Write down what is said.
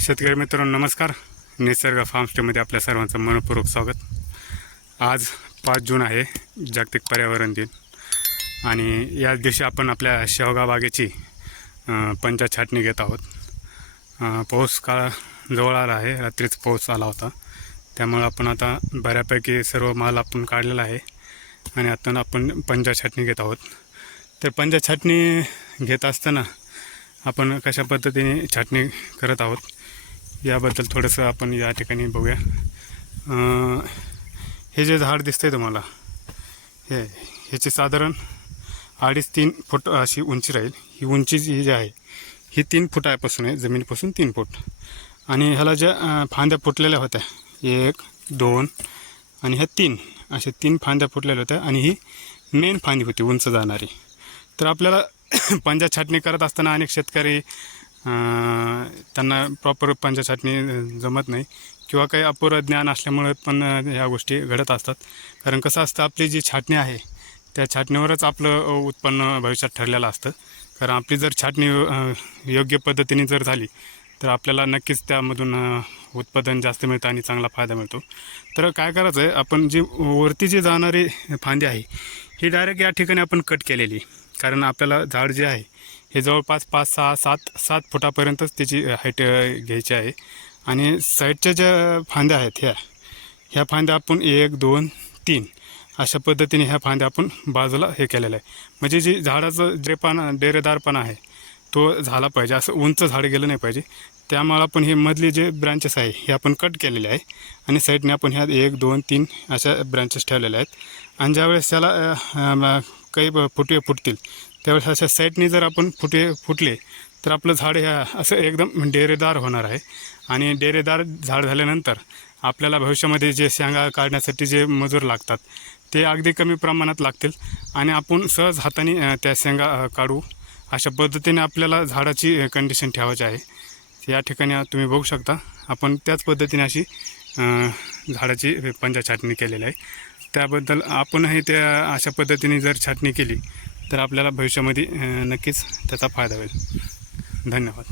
शेतकरी मित्रांनो नमस्कार. निसर्ग फार्म स्टेमध्ये आपल्या सर्वांचं मनपूर्वक स्वागत. आज 5 जून आहे, जागतिक पर्यावरण दिन. आणि याच दिवशी आपण आपल्या शेवगा बागेची पंचा छाटणी घेत आहोत. पाऊस काळ जवळ आला आहे, रात्रीच पाऊस आला होता, त्यामुळे आपण आता बऱ्यापैकी सर्व माल आपण काढलेला आहे आणि आता आपण पंचा छाटणी घेत आहोत. तर पंचा छाटणी घेत असताना आपण कशा पद्धतीने छाटणी करत आहोत याबद्दल थोडंसं आपण या ठिकाणी बघूया. हे जे झाड दिसतंय तुम्हाला, ह्याची साधारण 2.5-3 फूट अशी उंची राहील. ही उंची जी आहे ही 3 फुटापासून आहे, जमिनीपासून 3 फूट. आणि ह्याला ज्या फांद्या फुटलेल्या होत्या 1, 2 आणि ह्या 3 अशा 3 फांद्या फुटलेल्या होत्या आणि ही मेन फांदी होती उंच जाणारी. तर आपल्याला पंचा छाटणी करत असताना अनेक शेतकरी त्यांना प्रॉपर पंचा छाटणी जमत नाही किंवा काही अपुरं ज्ञान असल्यामुळे पण ह्या गोष्टी घडत असतात. कारण कसं असतं, आपली जी छाटणी आहे त्या छाटणीवरच आपलं उत्पन्न भविष्यात ठरलेलं असतं. कारण आपली जर छाटणी योग्य पद्धतीने जर झाली तर आपल्याला नक्कीच त्यामधून उत्पादन जास्त मिळतं आणि चांगला फायदा मिळतो. तर काय करायचं आहे, आपण जी वरती जी जाणारी फांदी आहे ही डायरेक्ट या ठिकाणी आपण कट केलेली. कारण आपल्याला झाड जे आहे हे जवळपास 5, 6, 7 फुटापर्यंतच त्याची हाईट घ्यायची आहे. आणि साईडच्या ज्या फांद्या आहेत ह्या फांद्या आपण 1, 2, 3 अशा पद्धतीने ह्या फांद्या आपण बाजूला हे केलेलं आहे. म्हणजे जी झाडाचं जे डेरेदारपणा आहे तो झाला पाहिजे, असं उंच झाड गेलं नाही पाहिजे. त्यामुळे आपण हे मधले जे ब्रँचेस आहे हे आपण कट केलेले आहे आणि साईडने आपण ह्या 1, 2, 3 अशा ब्रँचेस ठेवलेल्या आहेत. आणि ज्यावेळेस त्याला काही फुटवे फुटतील त्यावेळेस अशा साईडने जर आपण फुटले तर आपलं झाड ह्या असं एकदम डेरेदार होणार आहे. आणि डेरेदार झाड झाल्यानंतर आपल्याला भविष्यामध्ये जे शेंगा काढण्यासाठी जे मजूर लागतात ते अगदी कमी प्रमाणात लागतील आणि आपण सहज हाताने त्या शेंगा काढू. अशा पद्धतीने आपल्याला झाडाची कंडिशन ठेवायची आहे. या ठिकाणी तुम्ही बघू शकता, आपण त्याच पद्धतीने अशी झाडाची पंचा छाटणी केलेली आहे. त्याबद्दल आपणही त्या अशा पद्धतीने जर छाटणी केली तर आपल्याला भविष्यामध्ये नक्कीच त्याचा फायदा होईल. धन्यवाद.